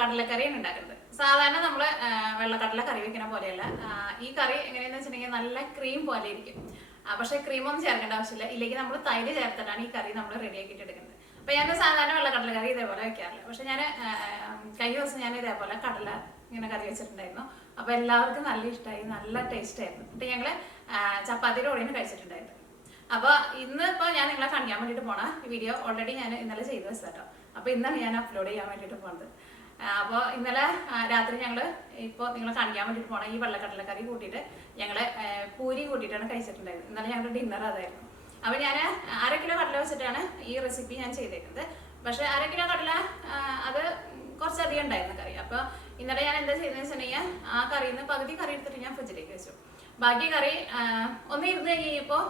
കടലക്കറിയാണ് ഉണ്ടാക്കുന്നത്. സാധാരണ നമ്മൾ വെള്ളക്കടല കറി വെക്കുന്ന പോലെയല്ല. ഈ കറി എങ്ങനെയാണെന്ന് വെച്ചിട്ടുണ്ടെങ്കിൽ നല്ല ക്രീം പോലെ ഇരിക്കും. പക്ഷേ ക്രീമൊന്നും ചേർക്കേണ്ട ആവശ്യമില്ല. ഇല്ലെങ്കിൽ നമ്മൾ തൈര് ചേർത്തിട്ടാണ് ഈ കറി നമ്മൾ റെഡിയാക്കിയിട്ട് എടുക്കുന്നത്. അപ്പോൾ ഞാൻ സാധാരണ വെള്ളക്കടല കറി ഇതേപോലെ വെക്കാറില്ല. പക്ഷെ ഞാൻ കഴിഞ്ഞ ദിവസം ഞാൻ ഇതേപോലെ കടല ഇങ്ങനെ കറി വെച്ചിട്ടുണ്ടായിരുന്നു. അപ്പോൾ എല്ലാവർക്കും നല്ല ഇഷ്ടമായി, നല്ല ടേസ്റ്റ് ആയിരുന്നു. എന്നിട്ട് ഞങ്ങൾ ചപ്പാത്തിയുടെ കൂടെയാണ് കഴിച്ചിട്ടുണ്ടായിരുന്നു. അപ്പോൾ ഇന്നിപ്പോൾ ഞാൻ നിങ്ങളെ കാണിക്കാൻ വേണ്ടിയിട്ട് പോണ ഈ വീഡിയോ ഓൾറെഡി ഞാൻ ഇന്നലെ ചെയ്ത് വെച്ചോ. അപ്പോൾ ഇന്നാണ് ഞാൻ അപ്ലോഡ് ചെയ്യാൻ വേണ്ടിയിട്ട് പോകുന്നത്. അപ്പോൾ ഇന്നലെ രാത്രി ഞങ്ങൾ ഇപ്പോൾ നിങ്ങളെ കാണിക്കാൻ വേണ്ടിയിട്ട് പോകണം ഈ വെള്ളക്കടലക്കറി കൂട്ടിയിട്ട് ഞങ്ങൾ പൂരി കൂട്ടിയിട്ടാണ് കഴിച്ചിട്ടുണ്ടായത്. ഇന്നലെ ഞങ്ങളുടെ ഡിന്നർ അതായിരുന്നു. അപ്പോൾ ഞാൻ 1/2 കിലോ കടല വെച്ചിട്ടാണ് ഈ റെസിപ്പി ഞാൻ ചെയ്തേക്കുന്നത്. പക്ഷേ 1/2 കിലോ കടല അത് കുറച്ചധികം ഉണ്ടായിരുന്നു കറി. അപ്പോൾ ഇന്നലെ ഞാൻ എന്താ ചെയ്തതെന്ന് വെച്ചിട്ടുണ്ടെങ്കിൽ ആ കറിയിൽ നിന്ന് പകുതി കറി എടുത്തിട്ട് ഞാൻ ഫ്രിഡ്ജിലേക്ക് വെച്ചു. ബാക്കി കറി ഒന്ന് ഇരുന്ന് കഴിഞ്ഞപ്പോൾ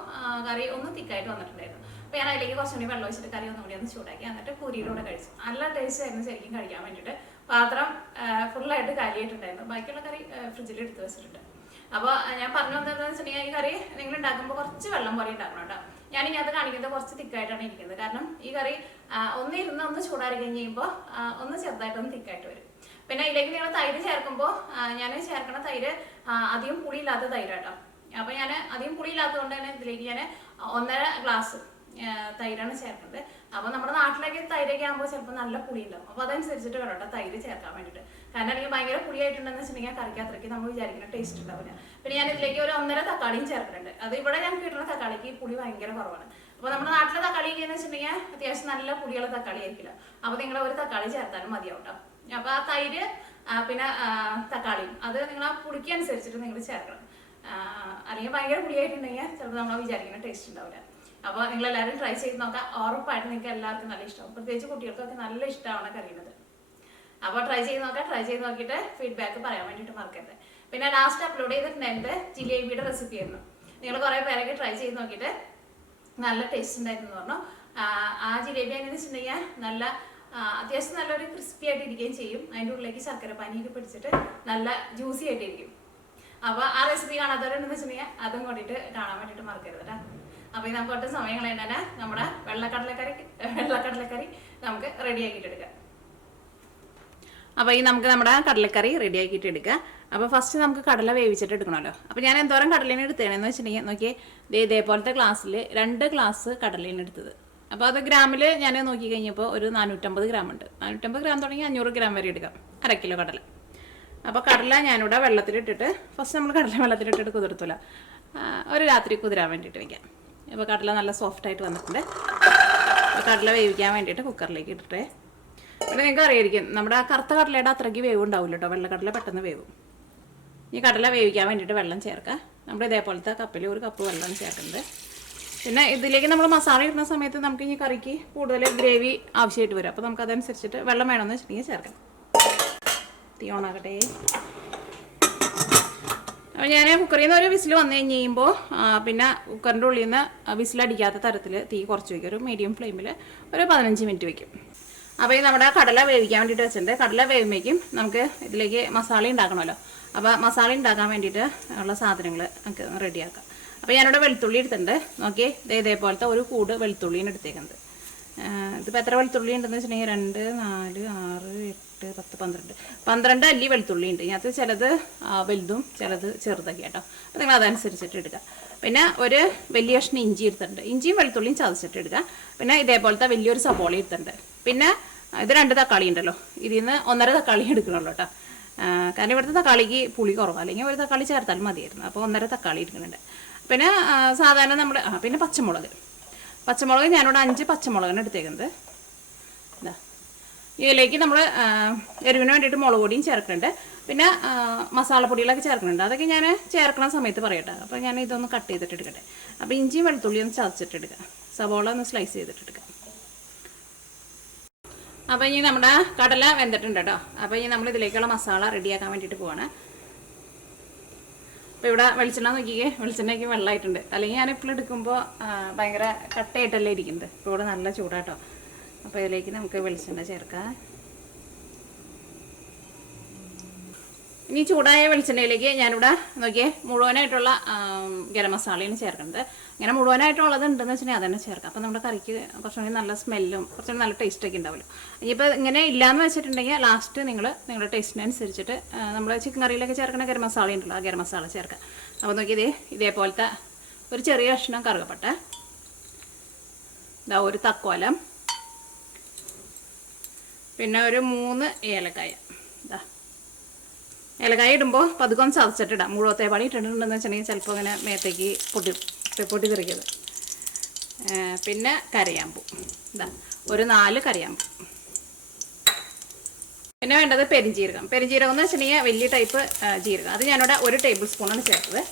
കറി ഒന്ന് തിക്കായിട്ട് വന്നിട്ടുണ്ടായിരുന്നു. അപ്പോൾ ഞാൻ അതിലേക്ക് കുറച്ചുകൂടി വെള്ളം വെച്ചിട്ട് കറി ഒന്നുകൂടി ഒന്ന് ചൂടാക്കി എന്നിട്ട് പൂരിയിലൂടെ കഴിച്ചു. നല്ല ടേസ്റ്റ് ആയിരുന്നു ശരിക്കും കഴിക്കാൻ വേണ്ടിയിട്ട്. പാത്രം ഫുള്ളായിട്ട് കാലിയായിട്ടുണ്ടായിരുന്നു. ബാക്കിയുള്ള കറി ഫ്രിഡ്ജിൽ എടുത്ത് വെച്ചിട്ടുണ്ട്. അപ്പോൾ ഞാൻ പറഞ്ഞു എന്താണെന്ന് വെച്ചിട്ടുണ്ടെങ്കിൽ ഈ കറി നിങ്ങൾ ഉണ്ടാക്കുമ്പോൾ കുറച്ച് വെള്ളം പോലെ ഉണ്ടാക്കണം കേട്ടോ. ഞാനിനി അത് കാണിക്കുന്നത് കുറച്ച് തിക്കായിട്ടാണ് ഇരിക്കുന്നത്. കാരണം ഈ കറി ഒന്ന് ഇരുന്ന് ഒന്ന് ചൂടാറി കഴിഞ്ഞ് കഴിയുമ്പോൾ ഒന്ന് ചെറുതായിട്ടൊന്ന് തിക്കായിട്ട് വരും. പിന്നെ ഇതിലേക്ക് നിങ്ങൾ തൈര് ചേർക്കുമ്പോൾ ഞാൻ ചേർക്കണ തൈര് അധികം പുളിയില്ലാത്ത തൈരാട്ടോ. അപ്പോൾ ഞാൻ അധികം പുളിയില്ലാത്തതുകൊണ്ട് തന്നെ ഇതിലേക്ക് ഞാൻ 1.5 ഗ്ലാസ് തൈരാണ് ചേർക്കുന്നത്. അപ്പോൾ നമ്മുടെ നാട്ടിലേക്ക് തൈരൊക്കെ ആകുമ്പോൾ ചിലപ്പോൾ നല്ല പുളി ഉണ്ടാവും. അപ്പോൾ അതനുസരിച്ചിട്ട് വേണം കേട്ടോ തൈര് ചേർക്കാൻ വേണ്ടിയിട്ട്. കാരണം അല്ലെങ്കിൽ ഭയങ്കര പുളിയായിട്ടുണ്ടെന്ന് വെച്ചിട്ടുണ്ടെങ്കിൽ കറിക്ക് അത്രയ്ക്ക് നമ്മൾ വിചാരിക്കുന്ന ടേസ്റ്റ് ഉണ്ടാവില്ല. പിന്നെ ഞാൻ ഇതിലേക്ക് ഒരു 1.5 തക്കാളിയും ചേർക്കുന്നുണ്ട്. അത് ഇവിടെ ഞാൻ കിട്ടുന്ന തക്കാളിക്ക് പുളി ഭയങ്കര കുറവാണ്. അപ്പോൾ നമ്മുടെ നാട്ടിലെ തക്കാളിക്ക് എന്ന് വെച്ചിട്ടുണ്ടെങ്കിൽ അത്യാവശ്യം നല്ല പുളിയുള്ള തക്കാളി ആയിരിക്കില്ല. അപ്പോൾ നിങ്ങൾ ഒരു തക്കാളി ചേർത്താലും മതിയാവും കേട്ടോ. അപ്പോൾ ആ തൈര് പിന്നെ തക്കാളിയും അത് നിങ്ങൾ ആ പുളിക്ക് അനുസരിച്ചിട്ട് നിങ്ങൾ ചേർക്കണം. അല്ലെങ്കിൽ ഭയങ്കര പുളിയായിട്ടുണ്ടെങ്കിൽ ചിലപ്പോൾ നമ്മൾ വിചാരിക്കുന്ന ടേസ്റ്റ് ഉണ്ടാവില്ല. അപ്പോൾ നിങ്ങളെല്ലാവരും ട്രൈ ചെയ്ത് നോക്കാം. ഉറപ്പായിട്ട് നിങ്ങൾക്ക് എല്ലാവർക്കും നല്ല ഇഷ്ടമാവും. പ്രത്യേകിച്ച് കുട്ടികൾക്കൊക്കെ നല്ല ഇഷ്ടമാണ് കറിയുന്നത്. അപ്പോൾ ട്രൈ ചെയ്ത് നോക്കാം. ട്രൈ ചെയ്ത് നോക്കിയിട്ട് ഫീഡ്ബാക്ക് പറയാൻ വേണ്ടിയിട്ട് മറക്കരുത്. പിന്നെ ലാസ്റ്റ് അപ്ലോഡ് ചെയ്തിട്ടുണ്ടായിരുന്നത് ജിലേബിയുടെ റെസിപ്പി ആയിരുന്നു. നിങ്ങൾ കുറേ പേരൊക്കെ ട്രൈ ചെയ്ത് നോക്കിയിട്ട് നല്ല ടേസ്റ്റ് ഉണ്ടായിരുന്നു എന്ന് പറഞ്ഞു. ആ ജിലേബി എങ്ങനെയെന്ന് വെച്ചിട്ടുണ്ടെങ്കിൽ നല്ല അത്യാവശ്യം നല്ലൊരു ക്രിസ്പി ആയിട്ട് ഇരിക്കുകയും ചെയ്യും. അതിൻ്റെ ഉള്ളിലേക്ക് ശർക്കര പാനിയൊക്കെ പിടിച്ചിട്ട് നല്ല ജ്യൂസി ആയിട്ടിരിക്കും. അപ്പോൾ ആ റെസിപ്പി കാണാത്തവരുണ്ടെന്ന് വെച്ചിട്ടുണ്ടെങ്കിൽ അതും കൂടിയിട്ട് കാണാൻ വേണ്ടിയിട്ട് മറക്കരുത് കേട്ടോ. അപ്പോൾ ഇത് നമുക്ക് ഒട്ടും സമയം കളയണ്ട തന്നെ നമ്മുടെ വെള്ളക്കടലക്കറി നമുക്ക് റെഡിയാക്കിയിട്ട് എടുക്കാം. അപ്പോൾ ഈ നമുക്ക് നമ്മുടെ കടലക്കറി റെഡിയാക്കിയിട്ട് എടുക്കുക. അപ്പോൾ ഫസ്റ്റ് നമുക്ക് കടല വേവിച്ചിട്ട് എടുക്കണമല്ലോ. അപ്പോൾ ഞാൻ എന്തോരം കടലേനെ എടുത്തതെന്ന് വെച്ചിട്ടുണ്ടെങ്കിൽ നോക്കിയേ ഇതേപോലത്തെ ഗ്ലാസ്സിൽ 2 ഗ്ലാസ് കടലേനെ എടുത്തത്. അപ്പോൾ അത് ഗ്രാമിൽ ഞാൻ നോക്കി കഴിഞ്ഞപ്പോൾ ഒരു 450 ഗ്രാം ഉണ്ട്. 450 ഗ്രാം തുടങ്ങി 500 ഗ്രാം വരെ എടുക്കാം. 1/2 കിലോ കടല. അപ്പോൾ കടല ഞാനിവിടെ വെള്ളത്തിലിട്ടിട്ട് ഫസ്റ്റ് നമ്മൾ കടല വെള്ളത്തിലിട്ടിട്ട് കുതിർത്തില്ല, ഒരു രാത്രി കുതിരാൻ വേണ്ടിയിട്ട് വയ്ക്കാം. അപ്പോൾ കടല നല്ല സോഫ്റ്റായിട്ട് വന്നിട്ടുണ്ട്. അപ്പോൾ കടല വേവിക്കാൻ വേണ്ടിയിട്ട് കുക്കറിലേക്ക് ഇട്ടിട്ട് ഇവിടെ നിങ്ങൾക്ക് അറിയായിരിക്കും നമ്മുടെ ആ കറുത്ത കടലയുടെ അത്രയ്ക്ക് വേവ് ഉണ്ടാവില്ല കേട്ടോ. വെള്ളക്കടല പെട്ടെന്ന് വേവും. ഈ കടല വേവിക്കാൻ വേണ്ടിയിട്ട് വെള്ളം ചേർക്കുക. നമ്മുടെ ഇതേപോലത്തെ കപ്പിൽ 1 കപ്പ് വെള്ളം ചേർക്കുന്നത്. പിന്നെ ഇതിലേക്ക് നമ്മൾ മസാല ഇടുന്ന സമയത്ത് നമുക്ക് ഈ കറിക്ക് കൂടുതൽ ഗ്രേവി ആവശ്യമായിട്ട് വരും. അപ്പോൾ നമുക്ക് അതനുസരിച്ചിട്ട് വെള്ളം വേണമെന്ന് വെച്ചിട്ടുണ്ടെങ്കിൽ ചേർക്കാം. തീ ഓണാകട്ടെ. അപ്പോൾ ഞാൻ കുക്കറിൽ നിന്ന് ഒരു വിസിൽ വന്നു കഴിഞ്ഞ് കഴിയുമ്പോൾ പിന്നെ കുക്കറിൻ്റെ ഉള്ളിൽ നിന്ന് വിസിലടിക്കാത്ത തരത്തിൽ തീ കുറച്ച് വയ്ക്കും. ഒരു മീഡിയം ഫ്ലെയിമിൽ ഒരു 15 മിനിറ്റ് വയ്ക്കും. അപ്പോൾ ഈ നമ്മുടെ കടല വേവിക്കാൻ വേണ്ടിയിട്ട് വെച്ചിട്ടുണ്ട്. കടല വേവുമ്പോഴേക്കും നമുക്ക് ഇതിലേക്ക് മസാല ഉണ്ടാക്കണമല്ലോ. അപ്പോൾ മസാല ഉണ്ടാക്കാൻ വേണ്ടിയിട്ട് ഉള്ള സാധനങ്ങൾ നമുക്ക് റെഡിയാക്കാം. അപ്പോൾ ഞാനിവിടെ വെളുത്തുള്ളി എടുത്തിട്ടുണ്ട്. നോക്കിയേ ഇതേപോലത്തെ ഒരു കൂട് വെളുത്തുള്ളിയാണ് എടുത്തേക്കുന്നത്. ഇതിപ്പോൾ എത്ര വെളുത്തുള്ളി ഉണ്ടെന്ന് വെച്ചിട്ടുണ്ടെങ്കിൽ 2, 4, 6, 8, 10, 12 അല്ലി വെളുത്തുള്ളി ഉണ്ട്. ഇതിനകത്ത് ചിലത് വലുതും ചിലത് ചെറുതൊക്കെ കേട്ടോ. അപ്പോൾ നിങ്ങൾ അതനുസരിച്ചിട്ട് എടുക്കുക. പിന്നെ ഒരു വലിയ കഷ്ണം ഇഞ്ചി എടുത്തിട്ടുണ്ട്. ഇഞ്ചിയും വെളുത്തുള്ളിയും ചതച്ചിട്ട് എടുക്കുക. പിന്നെ ഇതേപോലത്തെ വലിയൊരു സബോള എടുത്തിട്ടുണ്ട്. പിന്നെ ഇത് 2 തക്കാളി ഉണ്ടല്ലോ, ഇതിൽ നിന്ന് 1.5 തക്കാളി എടുക്കണമല്ലോ കേട്ടോ. കാരണം ഇവിടുത്തെ തക്കാളിക്ക് പുളി കുറവാണ്, അല്ലെങ്കിൽ ഒരു തക്കാളി ചേർത്താലും മതിയായിരുന്നു. അപ്പോൾ 1.5 തക്കാളി എടുക്കുന്നുണ്ട്. പിന്നെ സാധാരണ നമ്മൾ പിന്നെ പച്ചമുളക് ഞാനിവിടെ 5 പച്ചമുളകാണ് എടുത്തേക്കുന്നത്. ഇതാ ഇതിലേക്ക് നമ്മൾ എരിവിന് വേണ്ടിയിട്ട് മുളക് പൊടിയും ചേർക്കുന്നുണ്ട്. പിന്നെ മസാലപ്പൊടികളൊക്കെ ചേർക്കുന്നുണ്ട്. അതൊക്കെ ഞാൻ ചേർക്കണ സമയത്ത് പറയട്ടെ. അപ്പോൾ ഞാൻ ഇതൊന്ന് കട്ട് ചെയ്തിട്ട് എടുക്കട്ടെ. അപ്പോൾ ഇഞ്ചിയും വെളുത്തുള്ളിയും ഒന്ന് ചതച്ചിട്ട് എടുക്കുക. സവോള ഒന്ന് സ്ലൈസ് ചെയ്തിട്ട് എടുക്കുക. അപ്പോൾ ഇനി നമ്മുടെ കടല വെന്തിട്ടുണ്ട് കേട്ടോ. അപ്പോൾ ഇനി നമ്മൾ ഇതിലേക്കുള്ള മസാല റെഡിയാക്കാൻ വേണ്ടിയിട്ട് പോവാണ്. അപ്പോൾ ഇവിടെ വെളിച്ചെണ്ണ നോക്കിക്കേ, വെളിച്ചെണ്ണയ്ക്ക് വെള്ളമായിട്ടുണ്ട്. അല്ലെങ്കിൽ ഞാനിപ്പോൾ എടുക്കുമ്പോൾ ഭയങ്കര കട്ടയായിട്ടല്ലേ ഇരിക്കുന്നത്. ഇപ്പോൾ ഇവിടെ നല്ല ചൂടാട്ടോ. അപ്പോൾ ഇതിലേക്ക് നമുക്ക് വെളിച്ചെണ്ണ ചേർക്കാം. ഇനി ചൂടായ വെളിച്ചെണ്ണയിലേക്ക് ഞാനിവിടെ നോക്കിയേ മുഴുവനായിട്ടുള്ള ഗരം മസാലയാണ് ചേർക്കുന്നത്. ഇങ്ങനെ മുഴുവനായിട്ടുള്ളത് ഉണ്ടെന്ന് വെച്ചിട്ടുണ്ടെങ്കിൽ അതന്നെ ചേർക്കാം. അപ്പോൾ നമ്മുടെ കറിക്ക് കുറച്ചുകൂടി നല്ല സ്മെല്ലും കുറച്ചുകൂടി നല്ല ടേസ്റ്റൊക്കെ ഉണ്ടാവുമല്ലോ. ഇനിയിപ്പോൾ ഇങ്ങനെ ഇല്ലയെന്ന് വെച്ചിട്ടുണ്ടെങ്കിൽ ലാസ്റ്റ് നിങ്ങളുടെ ടേസ്റ്റിനനുസരിച്ചിട്ട് നമ്മൾ ചിക്കൻ കറിയിലൊക്കെ ചേർക്കുന്ന ഗരം മസാല ഉണ്ടല്ലോ, ആ ഗരം മസാല ചേർക്കാം. അപ്പോൾ നോക്കിയതേ ഇതേപോലത്തെ ഒരു ചെറിയ കഷ്ണം കറുകപ്പട്ട, ഇതാ ഒരു തക്കോലം, പിന്നെ ഒരു 3 ഏലക്കായ. ഇതാ ഏലക്കായ ഇടുമ്പോൾ പതുക്കെ ചതച്ചിട്ടിടാം. മുഴുവത്തെ പാടി ഇട്ടിട്ടുണ്ടെന്ന് വെച്ചിട്ടുണ്ടെങ്കിൽ ചിലപ്പോൾ അങ്ങനെ മേത്തേക്ക് പൊട്ടി തെറിക്കത്. പിന്നെ കരയാമ്പൂ, ഇതാ ഒരു 4 കരയാമ്പൂ. പിന്നെ വേണ്ടത് പെരിഞ്ജീരകം. പെരിഞ്ജീരകം എന്ന് വെച്ചിട്ടുണ്ടെങ്കിൽ വലിയ ടൈപ്പ് ജീരകം. അത് ഞാനിവിടെ 1 ടേബിൾ സ്പൂണാണ് ചേർത്തത്.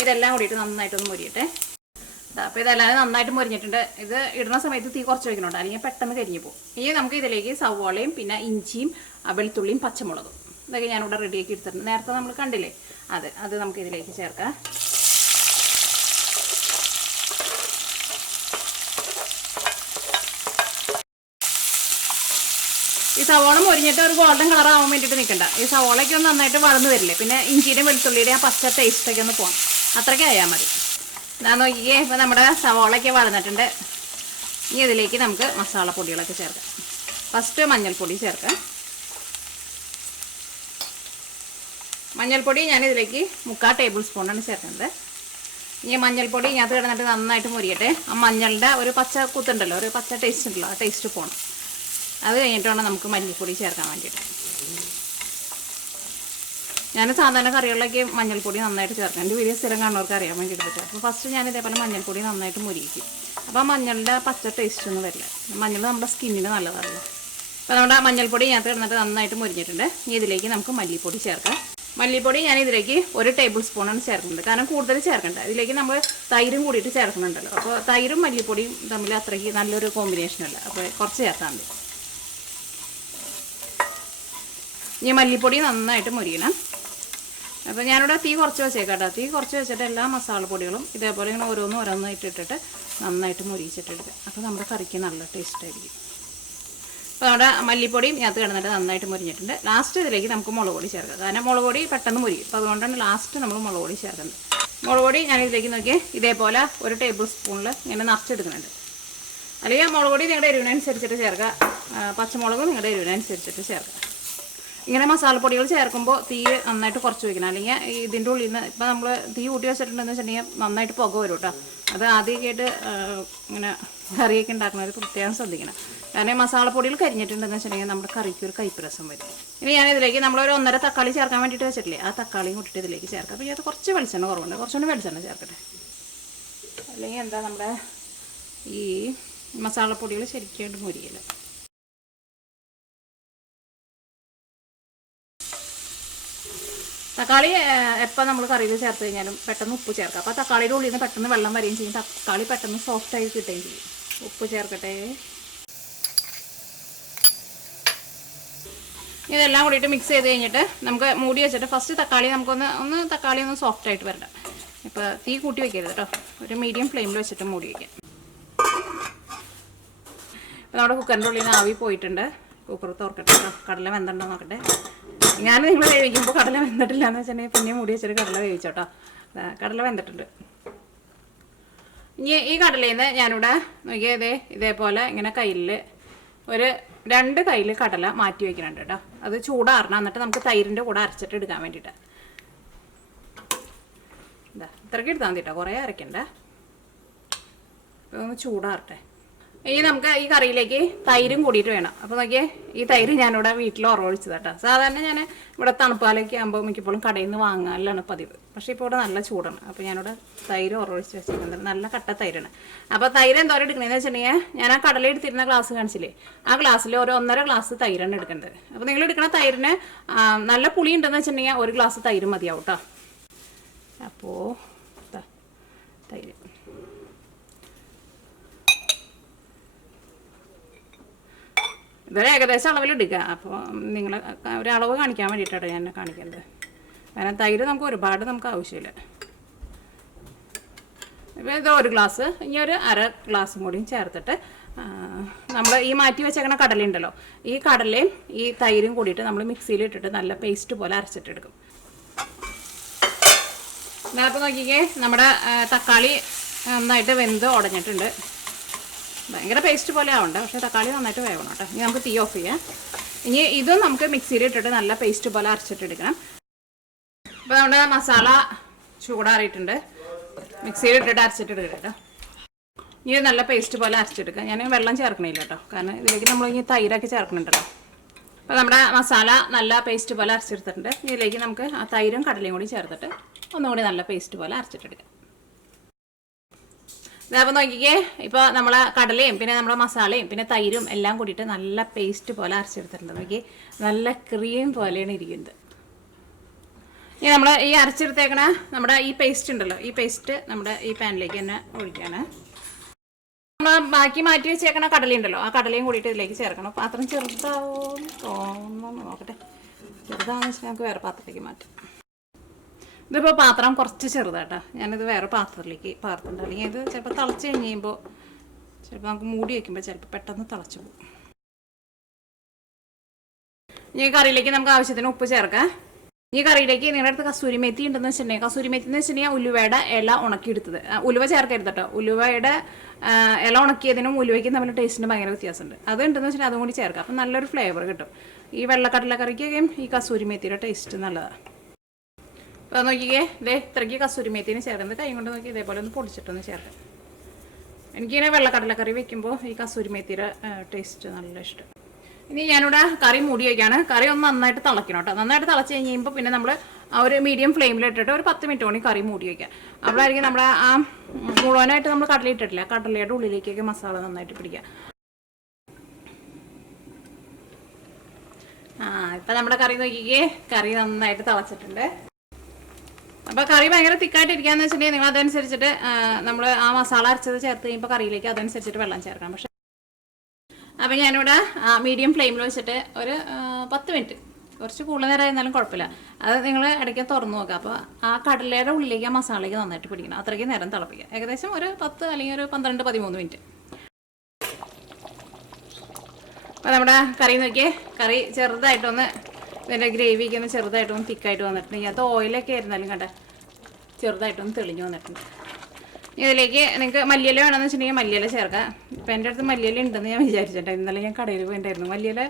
ഇതെല്ലാം കൂടിയിട്ട് നന്നായിട്ടൊന്ന് മുരിയട്ടെ. അപ്പോൾ ഇതെല്ലാം നന്നായിട്ട് മുരിഞ്ഞിട്ടുണ്ട്. ഇത് ഇടുന്ന സമയത്ത് തീ കുറച്ച് വയ്ക്കണുണ്ട്, അല്ലെങ്കിൽ പെട്ടെന്ന് കരിഞ്ഞു പോകും. ഇനി നമുക്ക് ഇതിലേക്ക് സവോളയും പിന്നെ ഇഞ്ചിയും വെളുത്തുള്ളിയും പച്ചമുളകും ഇതൊക്കെ ഞാനിവിടെ റെഡിയാക്കി എടുത്തിട്ടുണ്ട്. നേരത്തെ നമ്മൾ കണ്ടില്ലേ, അത് നമുക്ക് ഇതിലേക്ക് ചേർക്കാം. ഈ സവോള മൊരിഞ്ഞിട്ട് ഒരു ഗോൾഡൻ കളർ ആവാൻ വേണ്ടിയിട്ട് നിൽക്കണ്ട. ഈ സവോളയ്ക്ക് ഒന്ന് നന്നായിട്ട് വളർന്നു വരില്ലേ, പിന്നെ ഇഞ്ചിയുടെയും വെളുത്തുള്ളിയുടെയും ആ പച്ച ടേസ്റ്റൊക്കെ ഒന്ന് പോകണം. അത്രയ്ക്ക് ആയാൽ മതി. ഞാൻ നോക്കിയേ, ഇപ്പോൾ നമ്മുടെ സവോളയ്ക്ക് വളർന്നിട്ടുണ്ട്. ഇനി ഇതിലേക്ക് നമുക്ക് മസാലപ്പൊടികളൊക്കെ ചേർക്കാം. ഫസ്റ്റ് മഞ്ഞൾപ്പൊടി ചേർക്കാം. മഞ്ഞൾപ്പൊടി ഞാനിതിലേക്ക് 3/4 ടേബിൾ സ്പൂണാണ് ചേർക്കുന്നത്. ഇനി മഞ്ഞൾപ്പൊടി ഇതിനകത്ത് കിടന്നിട്ട് നന്നായിട്ട് മുരിയട്ടെ. ആ മഞ്ഞളുടെ ഒരു പച്ച കുത്തുണ്ടല്ലോ, ഒരു പച്ച ടേസ്റ്റ് ഉണ്ടല്ലോ, ആ ടേസ്റ്റ് പോകണം. അത് കഴിഞ്ഞിട്ട് വേണം നമുക്ക് മല്ലിപ്പൊടി ചേർക്കാൻ വേണ്ടിയിട്ട്. ഞാൻ സാധാരണ കറികളിലേക്ക് മഞ്ഞൾപ്പൊടി നന്നായിട്ട് ചേർക്കാം. എൻ്റെ വീഡിയോ സ്ഥിരം കാണുന്നവർക്ക് അറിയാൻ വേണ്ടിയിട്ട് പറ്റും. അപ്പോൾ ഫസ്റ്റ് ഞാൻ ഇതേപോലെ മഞ്ഞൾപ്പൊടി നന്നായിട്ട് മുരിക്കും. അപ്പോൾ ആ മഞ്ഞളുടെ പച്ച ടേസ്റ്റ് ഒന്നും വരില്ല. മഞ്ഞൾ നമ്മുടെ സ്കിന്നിന് നല്ലതാണല്ലോ. അപ്പോൾ നമ്മുടെ മഞ്ഞൾപ്പൊടി ഇതിനകത്ത് കിടന്നിട്ട് നന്നായിട്ട് മുരിഞ്ഞിട്ടുണ്ട്. ഇനി ഇതിലേക്ക് നമുക്ക് മല്ലിപ്പൊടി ചേർക്കാം. മല്ലിപ്പൊടി ഞാൻ ഇതിലേക്ക് 1 ടേബിൾ സ്പൂണാണ് ചേർക്കുന്നത്. കാരണം കൂടുതൽ ചേർക്കണ്ട. ഇതിലേക്ക് നമ്മൾ തൈരും കൂടിയിട്ട് ചേർക്കുന്നുണ്ടല്ലോ. അപ്പോൾ തൈരും മല്ലിപ്പൊടിയും തമ്മിൽ അത്രയ്ക്ക് നല്ലൊരു കോമ്പിനേഷനല്ല. അപ്പോൾ കുറച്ച് ചേർത്താൽ മതി. ഇനി മല്ലിപ്പൊടി നന്നായിട്ട് മുരിയണം. അപ്പോൾ ഞാനിവിടെ തീ കുറച്ച് വെച്ചേക്കാം കേട്ടോ. തീ കുറച്ച് വെച്ചിട്ട് എല്ലാ മസാലപ്പൊടികളും ഇതേപോലെ ഇങ്ങനെ ഓരോന്നായിട്ട് ഇട്ടിട്ട് നന്നായിട്ട് മുരിച്ചിട്ടെടുക്കുക. അപ്പോൾ നമ്മുടെ കറിക്ക് നല്ല ടേസ്റ്റ് ആയിരിക്കും. അപ്പോൾ നമ്മുടെ മല്ലിപ്പൊടിയും ഇതിനകത്ത് കിടന്നിട്ട് നന്നായിട്ട് മുരിഞ്ഞിട്ടുണ്ട്. ലാസ്റ്റ് ഇതിലേക്ക് നമുക്ക് മുളക് പൊടി ചേർക്കാം. കാരണം മുളക് പൊടി പെട്ടെന്ന് മുരിയും. അപ്പോൾ അതുകൊണ്ടാണ് ലാസ്റ്റ് നമ്മൾ മുളക് പൊടി ചേർക്കുന്നത്. മുളക് പൊടി ഞാനിതിലേക്ക് നോക്കി ഇതേപോലെ 1 ടേബിൾ സ്പൂണിൽ ഇങ്ങനെ നിറച്ചെടുക്കുന്നുണ്ട്. അല്ലെങ്കിൽ മുളക് പൊടി നിങ്ങളുടെ എരിവിനനുസരിച്ചിട്ട് ചേർക്കുക, പച്ചമുളകും നിങ്ങളുടെ എരിവിനനുസരിച്ചിട്ട് ചേർക്കുക. ഇങ്ങനെ മസാലപ്പൊടികൾ ചേർക്കുമ്പോൾ തീ നന്നായിട്ട് കുറച്ച് വയ്ക്കണം. അല്ലെങ്കിൽ ഇതിൻ്റെ ഉള്ളിൽ നിന്ന് ഇപ്പം നമ്മൾ തീ കൂട്ടി വെച്ചിട്ടുണ്ടെന്ന് വെച്ചിട്ടുണ്ടെങ്കിൽ നന്നായിട്ട് പുക വരും കേട്ടോ. അത് ആദ്യമൊക്കെയായിട്ട് ഇങ്ങനെ കറിയൊക്കെ ഉണ്ടാക്കുന്നവർ പ്രത്യേകം ശ്രദ്ധിക്കണം. കാരണം മസാലപ്പൊടികൾ കരിഞ്ഞിട്ടുണ്ടെന്ന് വെച്ചിട്ടുണ്ടെങ്കിൽ നമ്മുടെ കറിക്ക് ഒരു കയ്പ്പ് രസം വരും. ഇനി ഞാനിതിലേക്ക് നമ്മളൊരു 1.5 തക്കാളി ചേർക്കാൻ വേണ്ടിയിട്ട് വെച്ചിട്ടില്ലേ, ആ തക്കാളിയും കൂട്ടിയിട്ട് ഇതിലേക്ക് ചേർക്കാം. അപ്പോൾ ഇത് കുറച്ച് വെളിച്ചെണ്ണ കുറവുണ്ട്, കുറച്ചുകൂടി വെളിച്ചെണ്ണ ചേർക്കട്ടെ. അല്ലെങ്കിൽ എന്താ നമ്മുടെ ഈ മസാലപ്പൊടികൾ ശരിക്കായിട്ട് മുരിയില്ല. തക്കാളി എപ്പോൾ നമ്മൾ കറിയിൽ ചേർത്ത് കഴിഞ്ഞാലും പെട്ടെന്ന് ഉപ്പ് ചേർക്കാം. അപ്പോൾ തക്കാളിയുടെ ഉള്ളിൽ നിന്ന് പെട്ടെന്ന് വെള്ളം വരികയും ചെയ്യും. തക്കാളി പെട്ടെന്ന് സോഫ്റ്റായി കിട്ടുകയും ചെയ്യും. ഉപ്പ് ചേർക്കട്ടെ. ഇതെല്ലാം കൂടിയിട്ട് മിക്സ് ചെയ്ത് കഴിഞ്ഞിട്ട് നമുക്ക് മൂടി വെച്ചിട്ട് ഫസ്റ്റ് തക്കാളി നമുക്കൊന്ന് തക്കാളി ഒന്ന് സോഫ്റ്റായിട്ട് വരണം. ഇപ്പോൾ തീ കൂട്ടി വയ്ക്കരുത് കേട്ടോ. ഒരു മീഡിയം ഫ്ലെയിമിൽ വെച്ചിട്ട് മൂടി വയ്ക്കാം. ഇപ്പോൾ നമ്മുടെ കുക്കറിൻ്റെ ഉള്ളിൽ നിന്ന് ആവി പോയിട്ടുണ്ട്. കുക്കർ തുറക്കട്ടെ കേട്ടോ. കടല വെന്തണ്ടോ നോക്കട്ടെ. ഞാൻ നിങ്ങൾ വേവിക്കുമ്പോൾ കടല വെന്തിട്ടില്ല എന്ന് വെച്ചിട്ടുണ്ടെങ്കിൽ പിന്നെ മൂടി വെച്ചിട്ട് കടല വേവിച്ചോട്ടോ. കടല വെന്തിട്ടുണ്ട്. ഇനി ഈ കടലയിൽ നിന്ന് ഞാനിവിടെ നോക്കിയാൽ ഇതേപോലെ ഇങ്ങനെ കയ്യിൽ ഒരു 2 കയ്യിൽ കടല മാറ്റി വയ്ക്കുന്നുണ്ട് കേട്ടോ. അത് ചൂടാറണം. എന്നിട്ട് നമുക്ക് തൈരിൻ്റെ കൂടെ അരച്ചിട്ട് എടുക്കാൻ വേണ്ടിയിട്ട്. ഇത്രയ്ക്ക് എടുത്താൽ മതി കേട്ടോ, കുറേ അരയ്ക്കണ്ട. ഒന്ന് ചൂടാറട്ടെ. ഇനി നമുക്ക് ഈ കറിയിലേക്ക് തൈരും കൂടിയിട്ട് വേണം. അപ്പോൾ നോക്കിയേ, ഈ തൈര് ഞാനിവിടെ വീട്ടിൽ ഉറവൊഴിച്ചത് കേട്ടോ. സാധാരണ ഞാൻ ഇവിടെ തണുപ്പാലൊക്കെ ആകുമ്പോൾ മിക്കപ്പോഴും കടയിൽ നിന്ന് വാങ്ങാനാണ് പതിവ്. പക്ഷേ ഇപ്പോൾ ഇവിടെ നല്ല ചൂടാണ്. അപ്പോൾ ഞാനിവിടെ തൈര് ഉറവൊഴിച്ച് വെച്ചിട്ടുണ്ട്. നല്ല കട്ട തൈരാണ്. അപ്പോൾ തൈര് എന്തോരം എടുക്കണമെന്ന് വെച്ചിട്ടുണ്ടെങ്കിൽ ഞാൻ ആ കടല എടുത്തിരുന്ന ഗ്ലാസ് കാണിച്ചില്ലേ, ആ ഗ്ലാസ്സിൽ ഒരു 1.5 ഗ്ലാസ് തൈരാണ് എടുക്കേണ്ടത്. അപ്പോൾ നിങ്ങൾ എടുക്കുന്ന തൈരിന് നല്ല പുളി ഉണ്ടെന്ന് വെച്ചിട്ടുണ്ടെങ്കിൽ 1 ഗ്ലാസ് തൈര് മതിയാവും കേട്ടോ. അപ്പോൾ തൈര് ഇതൊരു ഏകദേശം അളവിലെടുക്കുക. അപ്പോൾ നിങ്ങൾ ഒരളവ് കാണിക്കാൻ വേണ്ടിയിട്ടാണ് ഞാൻ കാണിക്കുന്നത്. കാരണം തൈര് ഒരുപാട് നമുക്ക് ആവശ്യമില്ല. ഇപ്പോൾ ഇത് 1 ഗ്ലാസ്, ഇനി ഒരു 1/2 ഗ്ലാസും കൂടിയും ചേർത്തിട്ട് നമ്മൾ ഈ മാറ്റി വെച്ചേക്കണ കടലുണ്ടല്ലോ, ഈ കടലയും ഈ തൈരും കൂടിയിട്ട് നമ്മൾ മിക്സിയിൽ ഇട്ടിട്ട് നല്ല പേസ്റ്റ് പോലെ അരച്ചിട്ടെടുക്കും. അപ്പോൾ നോക്കിക്കേ, നമ്മുടെ തക്കാളി നന്നായിട്ട് വെന്ത് ഉടഞ്ഞിട്ടുണ്ട്. ഭയങ്കര പേസ്റ്റ് പോലെ ആവണ്ട, പക്ഷേ തക്കാളി നന്നായിട്ട് വേവണം കേട്ടോ. ഇനി നമുക്ക് തീ ഓഫ് ചെയ്യാം. ഇനി ഇതും നമുക്ക് മിക്സിയിൽ ഇട്ടിട്ട് നല്ല പേസ്റ്റ് പോലെ അരച്ചിട്ടെടുക്കണം. അപ്പോൾ നമ്മുടെ മസാല ചൂടാറിയിട്ടുണ്ട്. മിക്സിയിൽ ഇട്ടിട്ട് അരച്ചിട്ടെടുക്കട്ടെ കേട്ടോ. ഇനി നല്ല പേസ്റ്റ് പോലെ അരച്ചെടുക്കാം. ഞാൻ വെള്ളം ചേർക്കണില്ല കേട്ടോ, കാരണം ഇതിലേക്ക് നമ്മൾ ഇനി തൈരൊക്കെ ചേർക്കണുണ്ടല്ലോ. അപ്പോൾ നമ്മുടെ മസാല നല്ല പേസ്റ്റ് പോലെ അരച്ചെടുത്തിട്ടുണ്ട്. ഇതിലേക്ക് നമുക്ക് ആ തൈരും കടലയും കൂടി ചേർത്തിട്ട് ഒന്നുകൂടി നല്ല പേസ്റ്റ് പോലെ അരച്ചിട്ടെടുക്കാം. ഇതപ്പോൾ നോക്കിക്കേ, ഇപ്പോൾ നമ്മളെ കടലയും പിന്നെ നമ്മുടെ മസാലയും പിന്നെ തൈരും എല്ലാം കൂടിയിട്ട് നല്ല പേസ്റ്റ് പോലെ അരച്ചെടുത്തിട്ടുണ്ട്. നോക്കി, നല്ല ക്രീം പോലെയാണ് ഇരിക്കുന്നത്. ഇനി നമ്മൾ ഈ അരച്ചെടുത്തേക്കണ നമ്മുടെ ഈ പേസ്റ്റ് ഉണ്ടല്ലോ, ഈ പേസ്റ്റ് നമ്മുടെ ഈ പാനിലേക്ക് തന്നെ ഒഴിക്കുകയാണ്. നമ്മൾ ബാക്കി മാറ്റി വെച്ചേക്കണ കടലയുണ്ടല്ലോ, ആ കടലയും കൂടിയിട്ട് ഇതിലേക്ക് ചേർക്കണം. പാത്രം ചെറുതാവും തോന്നുന്നു, നോക്കട്ടെ. ചെറുതാണെന്ന് വെച്ചാൽ നമുക്ക് വേറെ പാത്രത്തിലേക്ക് മാറ്റാം. ഇതിപ്പോൾ പാത്രം കുറച്ച് ചെറുതാട്ടോ, ഞാനിത് വേറെ പാത്രത്തിലേക്ക് പാർത്തുണ്ട്. അല്ലെങ്കിൽ ഇത് ചിലപ്പോൾ തിളച്ച് കഴിയുമ്പോൾ ചിലപ്പോൾ നമുക്ക് മൂടി വയ്ക്കുമ്പോൾ ചിലപ്പോൾ പെട്ടെന്ന് തിളച്ച് പോകും. ഈ കറിയിലേക്ക് നമുക്ക് ആവശ്യത്തിന് ഉപ്പ് ചേർക്കാം. ഈ കറിയിലേക്ക് നിങ്ങളുടെ അടുത്ത് കസൂരി മെത്തി ഉണ്ടെന്ന് വെച്ചിട്ടുണ്ടെങ്കിൽ, കസൂരി മെത്തി എന്ന് വെച്ചിട്ടുണ്ടെങ്കിൽ ഉലുവയുടെ ഇല ഉണക്കിയെടുത്തത്. ഉലുവ ചേർക്കരുത് കേട്ടോ. ഉലുവയുടെ ഇല ഉണക്കിയതിനും ഉലുവയ്ക്കും തമ്മിൽ ടേസ്റ്റിന് ഭയങ്കര വ്യത്യാസമുണ്ട്. അതുണ്ടെന്ന് വെച്ചിട്ടുണ്ടെങ്കിൽ അതും കൂടി ചേർക്കാം. അപ്പം നല്ലൊരു ഫ്ലേവർ കിട്ടും. ഈ വെള്ളക്കടലക്കറിക്കൊക്കെയും ഈ കസൂരി മെത്തിയുടെ ടേസ്റ്റ് നല്ലതാണ്. അപ്പോൾ നോക്കിക്കേ, ഇതേ ഇത്രയ്ക്ക് കസൂരി മേത്തിന് ചേർക്കുന്നത് കൈ കൊണ്ട് നോക്കി ഇതേപോലെ ഒന്ന് പൊടിച്ചിട്ടൊന്ന് ചേർക്കാം. എനിക്കിങ്ങനെ വെള്ളക്കടലക്കറി വെക്കുമ്പോൾ ഈ കസൂരി മേത്തിയുടെ ടേസ്റ്റ് നല്ല ഇഷ്ടം. ഇനി ഞാനിവിടെ കറി മൂടി വയ്ക്കുകയാണ്. കറി ഒന്ന് നന്നായിട്ട് തിളയ്ക്കണം കേട്ടോ. നന്നായിട്ട് തിളച്ച് കഴിയുമ്പോൾ പിന്നെ നമ്മൾ ആ ഒരു മീഡിയം ഫ്ലെയിമിലിട്ടിട്ട് ഒരു 10 മിനിറ്റ് കൊണ്ട് കറി മൂടി വയ്ക്കുക. അപ്പോഴായിരിക്കും നമ്മുടെ ആ മുഴുവനായിട്ട് നമ്മൾ കടല ഇട്ടിട്ടില്ല, കടലയുടെ ഉള്ളിലേക്കൊക്കെ മസാല നന്നായിട്ട് പിടിക്കുക. ഇപ്പം നമ്മുടെ കറി നോക്കിക്കേ, കറി നന്നായിട്ട് തിളച്ചിട്ടുണ്ട്. അപ്പോൾ കറി ഭയങ്കര തിക്കായിട്ട് ഇരിക്കുകയെന്ന് വെച്ചിട്ടുണ്ടെങ്കിൽ നിങ്ങൾ അതനുസരിച്ചിട്ട് നമ്മൾ ആ മസാല അരച്ചത് ചേർത്ത് കഴിയുമ്പോൾ കറിയിലേക്ക് അതനുസരിച്ചിട്ട് വെള്ളം ചേർക്കണം. പക്ഷേ അപ്പോൾ ഞാനിവിടെ മീഡിയം ഫ്ലെയിമിൽ വെച്ചിട്ട് ഒരു 10 മിനിറ്റ്, കുറച്ച് കൂടുതൽ നേരം ആയിരുന്നാലും കുഴപ്പമില്ല. അത് നിങ്ങൾ ഇടയ്ക്ക് തുറന്നു നോക്കുക. അപ്പോൾ ആ കടലയുടെ ഉള്ളിലേക്ക് ആ മസാലയ്ക്ക് നന്നായിട്ട് പിടിക്കണം. അത്രയ്ക്ക് നേരം തിളപ്പിക്കുക. ഏകദേശം ഒരു 10 അല്ലെങ്കിൽ ഒരു 12-13 മിനിറ്റ്. അപ്പോൾ നമ്മുടെ കറി നോക്കിയേ, കറി ചെറുതായിട്ടൊന്ന് ഇതിൻ്റെ ഗ്രേവിക്ക് ഒന്ന് ചെറുതായിട്ടൊന്ന് തിക്കായിട്ട് വന്നിട്ടുണ്ട്. ഇതിനകത്ത് ഓയിലൊക്കെ ആയിരുന്നാലും കണ്ട ചെറുതായിട്ടൊന്ന് തെളിഞ്ഞു വന്നിട്ടുണ്ട്. ഇതിലേക്ക് നിങ്ങൾക്ക് മല്ലിയില വേണമെന്ന് വെച്ചിട്ടുണ്ടെങ്കിൽ മല്ലിയില ചേർക്കാം. ഇപ്പം എൻ്റെ അടുത്ത് മല്ലിയില ഉണ്ടെന്ന് ഞാൻ വിചാരിച്ചിട്ടുണ്ടായിരുന്നു. ഇന്നലെ ഞാൻ കടയിൽ പോയിട്ടുണ്ടായിരുന്നു. മല്ലിയില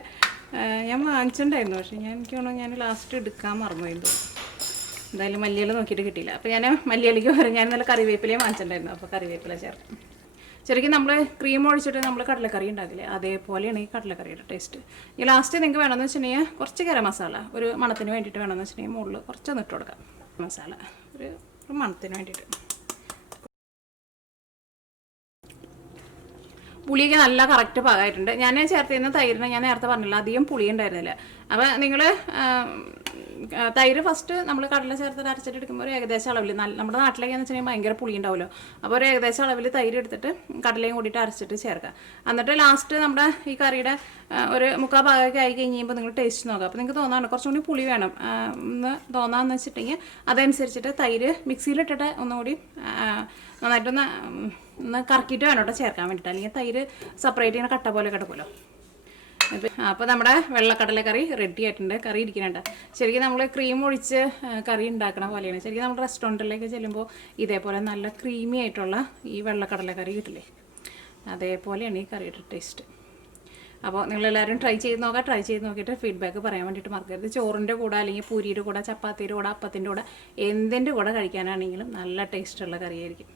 ഞാൻ വാങ്ങിച്ചിട്ടുണ്ടായിരുന്നു, പക്ഷേ എനിക്ക് തോന്നുന്നു ഞാൻ ലാസ്റ്റ് എടുക്കാൻ മറന്നുപോയി തോന്നുന്നു. എന്തായാലും മല്ലിയില നോക്കിയിട്ട് കിട്ടിയില്ല. അപ്പോൾ ഞാൻ മല്ലിയിലേക്ക് വരും. ഞാൻ ഇന്നലെ കറിവേപ്പിലയും വാങ്ങിച്ചിട്ടുണ്ടായിരുന്നു. അപ്പോൾ കറിവേപ്പില ചേർക്കാം. ശരിക്കും നമ്മൾ ക്രീം ഒഴിച്ചിട്ട് നമ്മൾ കടലക്കറി ഉണ്ടാക്കില്ലേ, അതേപോലെയാണ് ഈ കടലക്കറിയുടെ ടേസ്റ്റ്. ഈ ലാസ്റ്റ് നിങ്ങൾക്ക് വേണമെന്ന് വെച്ചിട്ടുണ്ടെങ്കിൽ കുറച്ച് ഗരം മസാല ഒരു മണത്തിന് വേണ്ടിയിട്ട് വേണമെന്ന് വെച്ചിട്ടുണ്ടെങ്കിൽ മുകളിൽ കുറച്ചൊന്ന് ഇട്ട് കൊടുക്കാം. മസാല ഒരു മണത്തിന് വേണ്ടിയിട്ട്. പുളിയൊക്കെ നല്ല കറക്റ്റ് പാകമായിട്ടുണ്ട്. ഞാൻ ചേർത്തിരുന്ന തൈരിന് ഞാൻ നേരത്തെ പറഞ്ഞില്ല, അധികം പുളി ഉണ്ടായിരുന്നില്ല. അപ്പോൾ നിങ്ങൾ തൈര് ഫസ്റ്റ് നമ്മൾ കടല ചേർത്തിട്ട് അരച്ചിട്ടെടുക്കുമ്പോൾ ഒരു ഏകദേശം അളവിൽ നമ്മുടെ നാട്ടിലേക്കെന്ന് വെച്ചിട്ടുണ്ടെങ്കിൽ ഭയങ്കര പുളി ഉണ്ടാവുമല്ലോ. അപ്പോൾ ഒരു ഏകദേശം അളവിൽ തൈര് എടുത്തിട്ട് കടലയും കൂടിയിട്ട് അരച്ചിട്ട് ചേർക്കുക. എന്നിട്ട് ലാസ്റ്റ് നമ്മുടെ ഈ കറിയുടെ ഒരു 3/4 ഭാഗമൊക്കെ ആയി കഴിയുമ്പോൾ നിങ്ങൾ ടേസ്റ്റ് നോക്കുക. അപ്പോൾ നിങ്ങൾക്ക് തോന്നാണ് കുറച്ചും കൂടി പുളി വേണം എന്ന് തോന്നാമെന്ന് വെച്ചിട്ടുണ്ടെങ്കിൽ അതനുസരിച്ചിട്ട് തൈര് മിക്സിയിലിട്ടിട്ട് ഒന്നുകൂടി നന്നായിട്ടൊന്ന് കറക്കിയിട്ട് വേണം കേട്ടോ ചേർക്കാൻ വേണ്ടിയിട്ട്. അല്ലെങ്കിൽ തൈര് സെപ്പറേറ്റ് ഇങ്ങനെ കട്ട പോലെ കിടക്കുമല്ലോ. അപ്പോൾ നമ്മുടെ വെള്ളക്കടലക്കറി റെഡി ആയിട്ടുണ്ട്. കറി ഇരിക്കുന്നുണ്ട്. ശരിക്കും നമ്മൾ ക്രീം ഒഴിച്ച് കറി ഉണ്ടാക്കണ പോലെയാണ്. ശരിക്കും നമ്മൾ റെസ്റ്റോറൻറ്റിലേക്ക് ചെല്ലുമ്പോൾ ഇതേപോലെ നല്ല ക്രീമി ആയിട്ടുള്ള ഈ വെള്ളക്കടലക്കറി കിട്ടില്ലേ, അതേപോലെയാണ് ഈ കറിയുടെ ടേസ്റ്റ്. അപ്പോൾ നിങ്ങളെല്ലാവരും ട്രൈ ചെയ്ത് നോക്കുക. ട്രൈ ചെയ്ത് നോക്കിയിട്ട് ഫീഡ്ബാക്ക് പറയാൻ വേണ്ടിയിട്ട് മറക്കരുത്. ചോറിൻ്റെ കൂടെ അല്ലെങ്കിൽ പൂരിയുടെ കൂടെ ചപ്പാത്തിയുടെ കൂടെ അപ്പത്തിൻ്റെ കൂടെ എന്തിൻ്റെ കൂടെ കഴിക്കാനാണെങ്കിലും നല്ല ടേസ്റ്റുള്ള കറിയായിരിക്കും.